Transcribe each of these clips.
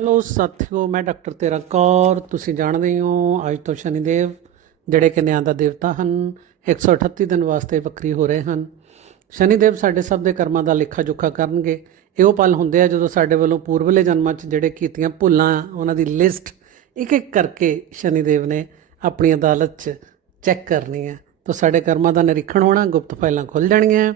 Hello ਸਾਥੀਓ, ਮੈਂ doctor ਤੇਰਾ ਕੌਰ। ਤੁਸੀਂ ਜਾਣਦੇ ਹੋ ਅੱਜ ਤੋਂ ਸ਼ਨੀਦੇਵ, ਜਿਹੜੇ ਕਿ ਨਿਆਂ ਦਾ ਦੇਵਤਾ ਹਨ। 138 ਦਿਨ ਵਾਸਤੇ ਵੱਖਰੀ ਹੋ ਰਹੇ ਹਨ। ਸ਼ਨੀਦੇਵ ਸਾਡੇ ਸਭ ਦੇ ਕਰਮਾਂ ਦਾ ਲੇਖਾ ਜੋਖਾ ਕਰਨਗੇ। ਇਹ ਪਲ ਹੁੰਦੇ ਆ ਜਦੋਂ ਸਾਡੇ ਵੱਲੋਂ ਪੂਰਬਲੇ ਜਨਮਾਂ 'ਚ ਜਿਹੜੇ ਕੀਤੀਆਂ ਭੁੱਲਾਂ, ਉਹਨਾਂ ਦੀ ਲਿਸਟ ਇੱਕ ਇੱਕ ਕਰਕੇ ਸ਼ਨੀਦੇਵ ਨੇ ਆਪਣੀ ਅਦਾਲਤ 'ਚ ਚੈੱਕ ਕਰਨੀ ਹੈ ਤਾਂ ਸਾਡੇ ਕਰਮਾਂ ਦਾ ਨਿਰੀਖਣ ਹੋਣਾ ਗੁਪਤ ਫਾਈਲਾਂ ਖੁੱਲ ਜਾਣਗੀਆਂ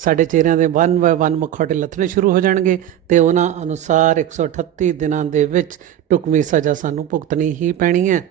ਸਾਡੇ ਚਿਹਰਿਆਂ ਦੇ ਵਨ ਬਾਏ ਵਨ ਮੁਖੌਟੇ ਲੱਥਣੇ ਸ਼ੁਰੂ ਹੋ ਜਾਣਗੇ ਤੇ ਉਹਨਾਂ ਅਨੁਸਾਰ 138 ਦਿਨਾਂ ਦੇ ਵਿੱਚ ਟੁਕਮੀ ਸਜ਼ਾ ਸਾਨੂੰ ਭੁਗਤਣੀ ਹੀ ਪੈਣੀ ਹੈ।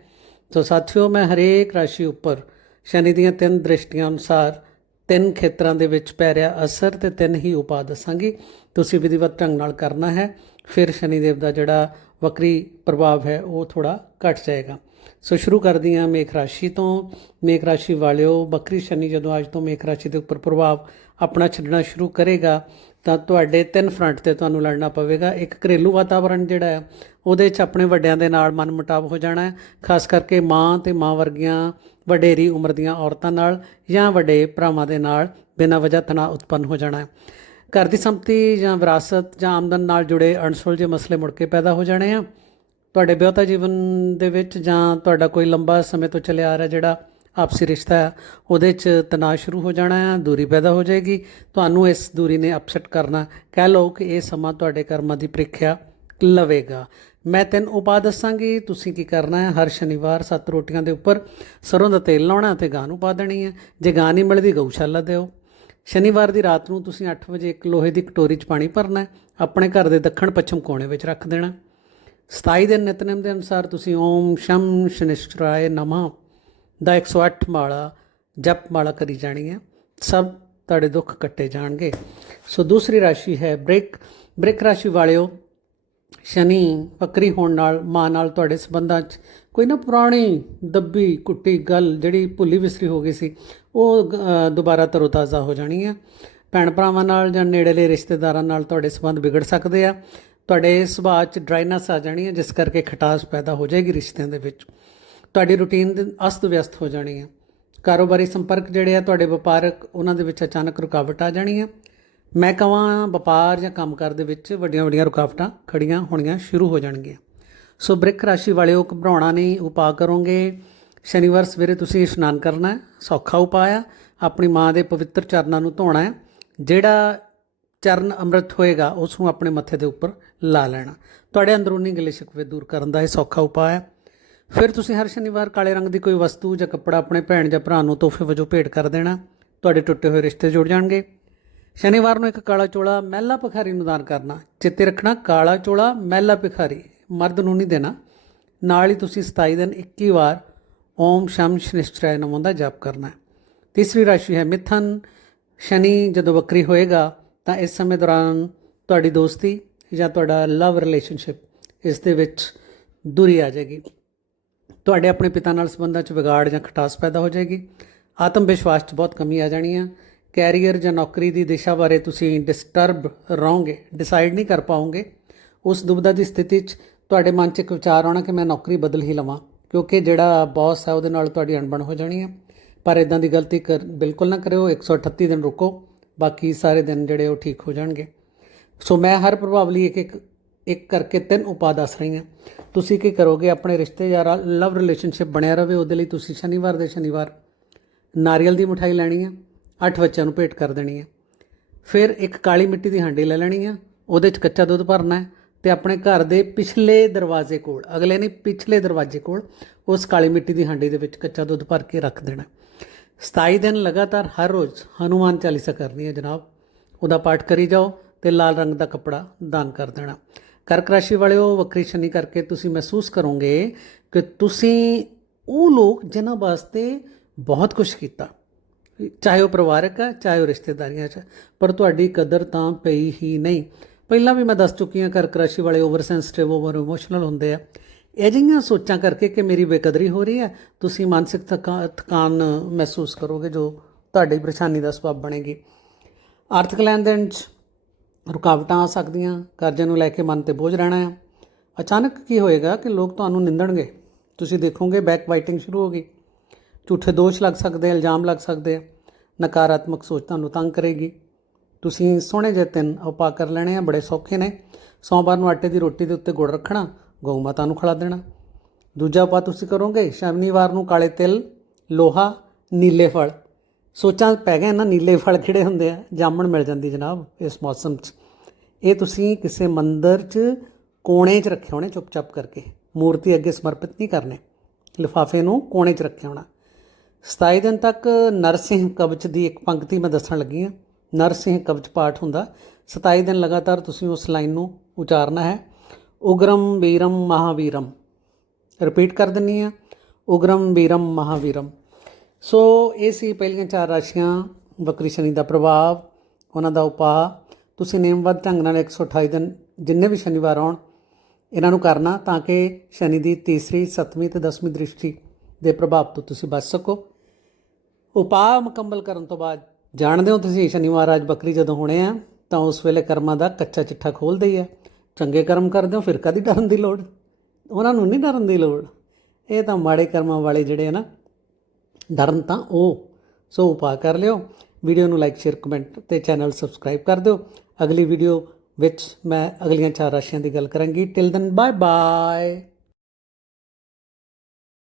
ਸੋ ਸਾਥੀਓ, ਮੈਂ ਹਰੇਕ ਰਾਸ਼ੀ ਉੱਪਰ ਸ਼ਨੀ ਦੀਆਂ ਤਿੰਨ ਦ੍ਰਿਸ਼ਟੀਆਂ ਅਨੁਸਾਰ ਤਿੰਨ ਖੇਤਰਾਂ ਦੇ ਵਿੱਚ ਪੈ ਰਿਹਾ ਅਸਰ ਤੇ ਤਿੰਨ ਹੀ ਉਪਾਅ ਦੱਸਾਂਗੀ। ਤੁਸੀਂ ਵਿਧੀਵਤ ਢੰਗ ਨਾਲ ਕਰਨਾ ਹੈ। ਫਿਰ ਸ਼ਨੀਦੇਵ ਦਾ ਜਿਹੜਾ ਵਕਰੀ ਪ੍ਰਭਾਵ ਹੈ, ਉਹ ਥੋੜਾ ਘਟ ਜਾਏਗਾ। ਸੋ ਸ਼ੁਰੂ ਕਰਦੀ ਹਾਂ ਮੇਖ ਰਾਸ਼ੀ ਤੋਂ। ਮੇਖ ਰਾਸ਼ੀ ਵਾਲਿਓ ਬੱਕਰੀ ਸ਼ਨੀ ਜਦੋਂ ਅੱਜ ਤੋਂ ਮੇਖ ਰਾਸ਼ੀ ਦੇ ਉੱਪਰ ਪ੍ਰਭਾਵ ਆਪਣਾ ਛੱਡਣਾ ਸ਼ੁਰੂ ਕਰੇਗਾ, ਤਾਂ ਤੁਹਾਡੇ ਤਿੰਨ ਫਰੰਟ ਤੇ ਤੁਹਾਨੂੰ ਲੜਨਾ ਪਵੇਗਾ। ਇੱਕ ਘਰੇਲੂ ਵਾਤਾਵਰਣ ਜਿਹੜਾ ਹੈ, ਉਹਦੇ 'ਚ ਆਪਣੇ ਵੱਡਿਆਂ ਦੇ ਨਾਲ ਮਨਮੁਟਾਵ ਹੋ ਜਾਣਾ ਹੈ। ਖਾਸ ਕਰਕੇ ਮਾਂ ਤੇ ਮਾਂ ਵਰਗੀਆਂ ਵਡੇਰੀ ਉਮਰ ਦੀਆਂ ਔਰਤਾਂ ਨਾਲ ਜਾਂ ਵੱਡੇ ਭਰਾਵਾਂ ਦੇ ਨਾਲ ਬਿਨਾਂ ਵਜ੍ਹਾ ਤਣਾਅ ਉਤਪੰਨ ਹੋ ਜਾਣਾ ਹੈ। ਘਰ ਦੀ ਸੰਪਤੀ ਜਾਂ ਵਿਰਾਸਤ ਜਾਂ ਆਮਦਨ ਨਾਲ ਜੁੜੇ ਅਣਸੁਲਝੇ ਮਸਲੇ ਮੁੜ ਕੇ ਪੈਦਾ ਹੋ ਜਾਣੇ ਆ। ਤੁਹਾਡੇ ਵਿਆਹਤਾ ਜੀਵਨ ਦੇ ਵਿੱਚ ਜਾਂ ਤੁਹਾਡਾ ਕੋਈ ਲੰਬਾ ਸਮੇਂ ਤੋਂ ਚੱਲਿਆ ਆ ਰਿਹਾ ਜਿਹੜਾ ਆਪਸੀ ਰਿਸ਼ਤਾ ਹੈ ਉਹਦੇ 'ਚ ਤਣਾਅ ਸ਼ੁਰੂ ਹੋ ਜਾਣਾ ਹੈ ਦੂਰੀ ਪੈਦਾ ਹੋ ਜਾਏਗੀ। ਤੁਹਾਨੂੰ ਇਸ ਦੂਰੀ ਨੇ ਅਪਸੈਟ ਕਰਨਾ। ਕਹਿ ਲਓ ਕਿ ਇਹ ਸਮਾਂ ਤੁਹਾਡੇ ਕਰਮਾਂ ਦੀ ਪ੍ਰੀਖਿਆ ਲਵੇਗਾ। ਮੈਂ ਤਿੰਨ ਉਪਾਅ ਦੱਸਾਂਗੀ। ਤੁਸੀਂ ਕੀ ਕਰਨਾ ਹੈ ਹਰ ਸ਼ਨੀਵਾਰ ਸੱਤ ਰੋਟੀਆਂ ਦੇ ਉੱਪਰ ਸਰੋਂ ਦਾ ਤੇਲ ਲਾਉਣਾ ਤੇ ਗਾਂ ਨੂੰ ਪਾ ਦੇਣੀ ਹੈ ਜੇ ਗਾਂ ਨਹੀਂ ਮਿਲਦੀ, ਗਊਸ਼ਾਲਾ ਦਿਓ। ਸ਼ਨੀਵਾਰ ਦੀ ਰਾਤ ਨੂੰ ਤੁਸੀਂ 8 ਵਜੇ ਇੱਕ ਲੋਹੇ ਦੀ ਕਟੋਰੀ 'ਚ ਪਾਣੀ ਭਰਨਾ ਆਪਣੇ ਘਰ ਦੇ ਦੱਖਣ ਪੱਛਮ ਕੋਣੇ ਵਿੱਚ ਰੱਖ ਦੇਣਾ 27 ਦਿਨ ਨਿਤਨੇਮ ਦੇ ਅਨੁਸਾਰ ਤੁਸੀਂ ਓਮ ਸ਼ਮ ਸ਼ਨਿਸ਼ਰਾਏ ਨਮः ਦਾ 108 ਮਾਲਾ, ਜਪ ਮਾਲਾ ਕਰੀ ਜਾਣੀ ਹੈ। ਸਭ ਤੁਹਾਡੇ ਦੁੱਖ ਕੱਟੇ ਜਾਣਗੇ। ਸੋ ਦੂਸਰੀ ਰਾਸ਼ੀ ਹੈ ਬ੍ਰਿਕ। ਬ੍ਰਿਕ ਰਾਸ਼ੀ ਵਾਲਿਓ, ਸ਼ਨੀ ਵਕਰੀ ਹੋਣ ਨਾਲ, ਮਾਂ ਨਾਲ ਤੁਹਾਡੇ ਸਬੰਧਾਂ 'ਚ ਕੋਈ ਨਾ ਪੁਰਾਣੀ ਦੱਬੀ ਕੁੱਟੀ ਗੱਲ ਜਿਹੜੀ ਭੁੱਲੀ ਵਿਸਰੀ ਹੋ ਗਈ ਸੀ, ਉਹ ਦੁਬਾਰਾ ਤਰੋਤਾਜ਼ਾ ਹੋ ਜਾਣੀ ਆ। ਭੈਣ ਭਰਾਵਾਂ ਨਾਲ ਜਾਂ ਨੇੜੇਲੇ ਰਿਸ਼ਤੇਦਾਰਾਂ ਨਾਲ ਤੁਹਾਡੇ ਸਬੰਧ ਵਿਗੜ ਸਕਦੇ ਆ। ਤੁਹਾਡੇ ਸੁਭਾਅ 'ਚ ਡਰਾਈਨੈਸ ਆ ਜਾਣੀ ਹੈ ਜਿਸ ਕਰਕੇ ਖਟਾਸ ਪੈਦਾ ਹੋ ਜਾਏਗੀ ਰਿਸ਼ਤਿਆਂ ਦੇ ਵਿੱਚ। ਤੁਹਾਡੀ ਰੁਟੀਨ ਦੇ ਅਸਤ ਵਿਅਸਤ ਹੋ ਜਾਣੀ ਹੈ ਕਾਰੋਬਾਰੀ ਸੰਪਰਕ ਜਿਹੜੇ ਆ, ਤੁਹਾਡੇ ਵਪਾਰਕ, ਉਹਨਾਂ ਦੇ ਵਿੱਚ ਅਚਾਨਕ ਰੁਕਾਵਟ ਆ ਜਾਣੀ ਹੈ ਮੈਂ ਕਹਾਂ ਵਪਾਰ ਜਾਂ ਕੰਮਕਾਰ ਦੇ ਵਿੱਚ ਵੱਡੀਆਂ ਵੱਡੀਆਂ ਰੁਕਾਵਟਾਂ ਖੜੀਆਂ ਹੋਣੀਆਂ ਸ਼ੁਰੂ ਹੋ ਜਾਣਗੀਆਂ। ਸੋ ਬ੍ਰਿਕ ਰਾਸ਼ੀ ਵਾਲਿਓ ਘਬਰਾਉਣਾ ਨਹੀਂ, ਉਪਾਅ ਕਰੋਗੇ। ਸ਼ਨੀਵਾਰ ਸਵੇਰੇ ਤੁਸੀਂ ਇਸ਼ਨਾਨ ਕਰਨਾ ਹੈ ਸੌਖਾ ਉਪਾਅ ਆ। ਆਪਣੀ ਮਾਂ ਦੇ ਪਵਿੱਤਰ ਚਰਨਾਂ ਨੂੰ ਧੋਣਾ ਹੈ। ਜਿਹੜਾ ਚਰਨ ਅੰਮ੍ਰਿਤ ਹੋਏਗਾ, ਉਸ ਨੂੰ ਆਪਣੇ ਮੱਥੇ ਦੇ ਉੱਪਰ ਲਾ ਲੈਣਾ। ਤੁਹਾਡੇ ਅੰਦਰੂਨੀ ਗਿਲੇ ਸ਼ਿਕਵੇ ਦੂਰ ਕਰਨ ਦਾ ਇਹ ਸੌਖਾ ਉਪਾਅ ਹੈ। ਫਿਰ ਤੁਸੀਂ ਹਰ ਸ਼ਨੀਵਾਰ ਕਾਲੇ ਰੰਗ ਦੀ ਕੋਈ ਵਸਤੂ ਜਾਂ ਕੱਪੜਾ ਆਪਣੇ ਭੈਣ ਜਾਂ ਭਰਾ ਨੂੰ ਤੋਹਫੇ ਵਜੋਂ ਭੇਟ ਕਰ ਦੇਣਾ। ਤੁਹਾਡੇ ਟੁੱਟੇ ਹੋਏ ਰਿਸ਼ਤੇ ਜੁੜ ਜਾਣਗੇ। ਸ਼ਨੀਵਾਰ ਨੂੰ ਇੱਕ ਕਾਲਾ ਚੋਲਾ, ਮਹਿਲਾ ਭਿਖਾਰੀ ਨੂੰ ਦਾਨ ਕਰਨਾ। ਚਿੱਤੇ ਰੱਖਣਾ, ਕਾਲਾ ਚੋਲਾ, ਮਹਿਲਾ ਭਿਖਾਰੀ। ਮਰਦ ਨੂੰ ਨਹੀਂ ਦੇਣਾ। ਨਾਲ ਹੀ ਤੁਸੀਂ 27 ਦਿਨ 21 ਵਾਰ ਓਮ ਸ਼ਮ ਸ਼ਨਿਸ਼ਚਰਾਏ ਨਮੋ ਦਾ ਜਪ ਕਰਨਾ ਹੈ। ਤੀਸਰੀ ਰਾਸ਼ੀ ਹੈ ਮਿਥਨ। ਸ਼ਨੀ ਜਦੋਂ ਵਕਰੀ ਹੋਏਗਾ ਤਾਂ ਇਸ ਸਮੇਂ ਦੌਰਾਨ ਤੁਹਾਡੀ ਦੋਸਤੀ ਜਾਂ ਤੁਹਾਡਾ ਲਵ ਰਿਲੇਸ਼ਨਸ਼ਿਪ ਇਸ ਦੇ ਵਿੱਚ ਦੂਰੀ ਆ ਜਾਏਗੀ। ਤੁਹਾਡੇ ਆਪਣੇ ਪਿਤਾ ਨਾਲ ਸੰਬੰਧਾਂ 'ਚ ਵਿਗਾੜ ਜਾਂ ਖਟਾਸ ਪੈਦਾ ਹੋ ਜਾਏਗੀ। ਆਤਮ ਵਿਸ਼ਵਾਸ 'ਚ ਬਹੁਤ ਕਮੀ ਆ ਜਾਣੀ ਆ। ਕੈਰੀਅਰ ਜਾਂ ਨੌਕਰੀ ਦੀ ਦਿਸ਼ਾ ਬਾਰੇ ਤੁਸੀਂ ਡਿਸਟਰਬ ਰਹੋਗੇ ਡਿਸਾਈਡ ਨਹੀਂ ਕਰ ਪਾਓਗੇ। ਉਸ ਦੁਬਦਾ ਦੀ ਸਥਿਤੀ 'ਚ ਤੁਹਾਡੇ ਮਨ 'ਚ ਇੱਕ ਵਿਚਾਰ ਆਉਣਾ ਕਿ ਮੈਂ ਨੌਕਰੀ ਬਦਲ ਹੀ ਲਵਾਂ, ਕਿਉਂਕਿ ਜਿਹੜਾ ਬੌਸ ਹੈ ਉਹਦੇ ਨਾਲ ਤੁਹਾਡੀ ਅਣਬਣ ਹੋ ਜਾਣੀ ਹੈ। ਪਰ ਇਦਾਂ ਦੀ ਗਲਤੀ ਕਰ, ਬਿਲਕੁਲ ਨਾ ਕਰਿਓ 138 ਦਿਨ ਰੁਕੋ, ਬਾਕੀ ਸਾਰੇ ਦਿਨ ਜਿਹੜੇ ਉਹ ਠੀਕ ਹੋ ਜਾਣਗੇ। ਸੋ ਮੈਂ ਹਰ ਪ੍ਰਭਾਵ ਲਈ ਇੱਕ ਇੱਕ ਇੱਕ ਕਰਕੇ ਤਿੰਨ ਉਪਾਅ ਦੱਸ ਰਹੀ ਹਾਂ। ਤੁਸੀਂ ਕੀ ਕਰੋਗੇ, ਆਪਣੇ ਰਿਸ਼ਤੇਦਾਰਾਂ ਲਵ ਰਿਲੇਸ਼ਨਸ਼ਿਪ ਬਣਿਆ ਰਵੇ, ਉਹਦੇ ਲਈ ਤੁਸੀਂ ਸ਼ਨੀਵਾਰ ਦੇ ਸ਼ਨੀਵਾਰ ਨਾਰੀਅਲ ਦੀ ਮਠਾਈ ਲੈਣੀ ਹੈ, ਅੱਠ ਬੱਚਿਆਂ ਨੂੰ ਭੇਟ ਕਰ ਦੇਣੀ ਹੈ। ਫਿਰ ਇੱਕ ਕਾਲੀ ਮਿੱਟੀ ਦੀ ਹਾਂਡੀ ਲੈ ਲੈਣੀ ਹੈ, ਉਹਦੇ 'ਚ ਕੱਚਾ ਦੁੱਧ ਭਰਨਾ ਹੈ ਤੇ ਆਪਣੇ ਘਰ ਦੇ ਪਿਛਲੇ ਦਰਵਾਜ਼ੇ ਕੋਲ, ਅਗਲੇ ਨਹੀਂ, ਪਿਛਲੇ ਦਰਵਾਜ਼ੇ ਕੋਲ, ਉਸ ਕਾਲੀ ਮਿੱਟੀ ਦੀ ਹਾਂਡੀ ਦੇ ਵਿੱਚ ਕੱਚਾ ਦੁੱਧ ਭਰ ਕੇ ਰੱਖ ਦੇਣਾ। 27 ਦਿਨ ਲਗਾਤਾਰ ਹਰ ਰੋਜ਼ ਹਨੂਮਾਨ ਚਾਲੀਸਾ ਕਰਨੀ ਹੈ ਜਨਾਬ। ਉਹਦਾ ਪਾਠ ਕਰੀ ਜਾਓ ਤੇ ਲਾਲ ਰੰਗ ਦਾ ਕੱਪੜਾ ਦਾਨ ਕਰ ਦੇਣਾ। ਕਰਕ ਰਾਸ਼ੀ ਵਾਲਿਓ ਵਕਰੀ ਸ਼ਨੀ ਕਰਕੇ ਤੁਸੀਂ ਮਹਿਸੂਸ ਕਰੋਗੇ ਕਿ ਤੁਸੀਂ ਉਹ ਲੋਕ ਜਿਨ੍ਹਾਂ ਵਾਸਤੇ ਬਹੁਤ ਕੁਝ ਕੀਤਾ। ਚਾਹੇ ਉਹ ਪਰਿਵਾਰਕ ਹੈ, ਚਾਹੇ ਉਹ ਰਿਸ਼ਤੇਦਾਰੀਆਂ 'ਚ ਪਰ ਤੁਹਾਡੀ ਕਦਰ ਤਾਂ ਪਈ ਹੀ ਨਹੀਂ। ਪਹਿਲਾਂ ਵੀ ਮੈਂ ਦੱਸ ਚੁੱਕੀ ਹਾਂ ਕਰਕ ਰਾਸ਼ੀ ਵਾਲੇ ਓਵਰ ਸੈਂਸਿਟਿਵ ਓਵਰ ਇਮੋਸ਼ਨਲ ਹੁੰਦੇ ਆ। ਇਹ ਜਿਹੀਆਂ ਸੋਚਾਂ ਕਰਕੇ ਕਿ ਮੇਰੀ ਬੇਕਦਰੀ ਹੋ ਰਹੀ ਹੈ, ਤੁਸੀਂ ਮਾਨਸਿਕ ਥਕਾ- ਥਕਾਨ ਮਹਿਸੂਸ ਕਰੋਗੇ, ਜੋ ਤੁਹਾਡੀ ਪਰੇਸ਼ਾਨੀ ਦਾ ਸਬਬ ਬਣੇਗੀ। ਆਰਥਿਕ ਲੈਣ ਦੇਣ 'ਚ ਰੁਕਾਵਟਾਂ ਆ ਸਕਦੀਆਂ, ਕਰਜ਼ੇ ਨੂੰ ਲੈ ਕੇ ਮਨ ਤੇ ਬੋਝ ਰਹਿਣਾ ਹੈ ਅਚਾਨਕ ਕੀ ਹੋਏਗਾ ਕਿ ਲੋਕ ਤੁਹਾਨੂੰ ਨਿੰਦਣਗੇ। ਤੁਸੀਂ ਦੇਖੋਗੇ ਬੈਕ ਬਾਈਟਿੰਗ ਸ਼ੁਰੂ ਹੋ ਗਈ। ਝੂਠੇ ਦੋਸ਼ ਲੱਗ ਸਕਦੇ ਇਲਜ਼ਾਮ ਲੱਗ ਸਕਦੇ ਆ। ਨਕਾਰਾਤਮਕ ਸੋਚ ਤੁਹਾਨੂੰ ਤੰਗ ਕਰੇਗੀ। ਤੁਸੀਂ ਸੋਹਣੇ ਜਿਹੇ ਤਿੰਨ ਉਪਾਅ ਕਰ ਲੈਣੇ ਆ, ਬੜੇ ਸੌਖੇ ਨੇ। ਸੋਮਵਾਰ ਨੂੰ ਆਟੇ ਦੀ ਰੋਟੀ ਦੇ ਉੱਤੇ ਗੁੜ ਰੱਖਣਾ, ਗਊ ਮਾਤਾ ਨੂੰ ਖਿਲਾ ਦੇਣਾ। ਦੂਜਾ ਉਪਾਅ ਤੁਸੀਂ ਕਰੋਗੇ, ਸ਼ਨੀਵਾਰ ਨੂੰ ਕਾਲੇ ਤਿਲ, ਲੋਹਾ, ਨੀਲੇ ਫਲ। ਸੋਚਾਂ ਪੈ ਗਏ ਨਾ, ਨੀਲੇ ਫਲ ਕਿਹੜੇ ਹੁੰਦੇ ਆ? ਜਾਮਣ ਮਿਲ ਜਾਂਦੀ ਜਨਾਬ ਇਸ ਮੌਸਮ 'ਚ। ਇਹ ਤੁਸੀਂ ਕਿਸੇ ਮੰਦਰ 'ਚ ਕੋਣੇ 'ਚ ਰੱਖੇ ਹੋਣੇ ਚੁੱਪ-ਚਾਪ ਕਰਕੇ। ਮੂਰਤੀ ਅੱਗੇ ਸਮਰਪਿਤ ਨਹੀਂ ਕਰਨੇ। ਲਿਫਾਫੇ ਨੂੰ ਕੋਣੇ 'ਚ ਰੱਖਿਆ ਹੋਣਾ। 27 ਦਿਨ ਤੱਕ ਨਰਸਿੰਹ ਕਵਚ ਦੀ ਇੱਕ ਪੰਕਤੀ ਮੈਂ ਦੱਸਣ ਲੱਗੀ ਹਾਂ। ਨਰਸਿੰਹ ਕਵਚ ਪਾਠ ਹੁੰਦਾ। 27 ਦਿਨ ਲਗਾਤਾਰ ਤੁਸੀਂ ਉਸ ਲਾਈਨ ਨੂੰ ਉਚਾਰਨਾ ਹੈ। ਉਗਰਮ ਵੀਰਮ ਮਹਾਵੀਰਮ। ਰਿਪੀਟ ਕਰ ਦਿੰਨੀ ਆ। ਉਗਰਮ ਵੀਰਮ ਮਹਾਵੀਰਮ। ਸੋ ਇਹ ਸੀ ਪਹਿਲੀਆਂ ਚਾਰ ਰਾਸ਼ੀਆਂ। ਵਕਰੀ ਸ਼ਨੀ ਦਾ ਪ੍ਰਭਾਵ, ਉਹਨਾਂ ਦਾ ਉਪਾਅ। ਤੁਸੀਂ ਨੇਮਬੱਧ ਢੰਗ ਨਾਲ 128 ਦਿਨ ਜਿੰਨੇ ਵੀ ਸ਼ਨੀਵਾਰ ਆਉਣ, ਇਹਨਾਂ ਨੂੰ ਕਰਨਾ ਤਾਂ ਕਿ ਸ਼ਨੀ ਦੀ ਤੀਸਰੀ, ਸੱਤਵੀਂ ਤੇ ਦਸਵੀਂ ਦ੍ਰਿਸ਼ਟੀ ਦੇ ਪ੍ਰਭਾਵ ਤੋਂ ਤੁਸੀਂ ਬਚ ਸਕੋ। ਉਪਾਅ ਮੁਕੰਮਲ ਕਰਨ ਤੋਂ ਬਾਅਦ ਜਾਣਦੇ ਹੋ ਤੁਸੀਂ ਸ਼ਨੀ ਮਹਾਰਾਜ ਬੱਕਰੀ ਜਦੋਂ ਹੋਣੇ ਆ, ਤਾਂ ਉਸ ਵੇਲੇ ਕਰਮਾਂ ਦਾ ਕੱਚਾ ਚਿੱਠਾ ਖੋਲਦੇ ਹੀ। ਆ ਚੰਗੇ ਕਰਮ ਕਰਦੇ ਹੋ, ਫਿਰ ਕਦੀ ਡਰਨ ਦੀ ਲੋੜ? ਉਹਨਾਂ ਨੂੰ ਨਹੀਂ ਡਰਨ ਦੀ ਲੋੜ। ਇਹ ਤਾਂ ਮਾੜੇ ਕਰਮਾਂ ਵਾਲੇ ਜਿਹੜੇ ਆ ਨਾ, ਡਰਨ ਤਾਂ ਉਹ। ਸੋ ਉਪਾਅ ਕਰ ਲਿਓ। ਵੀਡੀਓ ਨੂੰ ਲਾਈਕ ਸ਼ੇਅਰ ਕਮੈਂਟ ਤੇ ਚੈਨਲ ਸਬਸਕ੍ਰਾਈਬ ਕਰ ਦਿਓ। ਅਗਲੀ ਵੀਡੀਓ ਵਿੱਚ ਮੈਂ ਅਗਲੀਆਂ ਚਾਰ ਰਾਸ਼ੀਆਂ ਦੀ ਗੱਲ ਕਰਾਂਗੀ। Till ਦਨ bye bye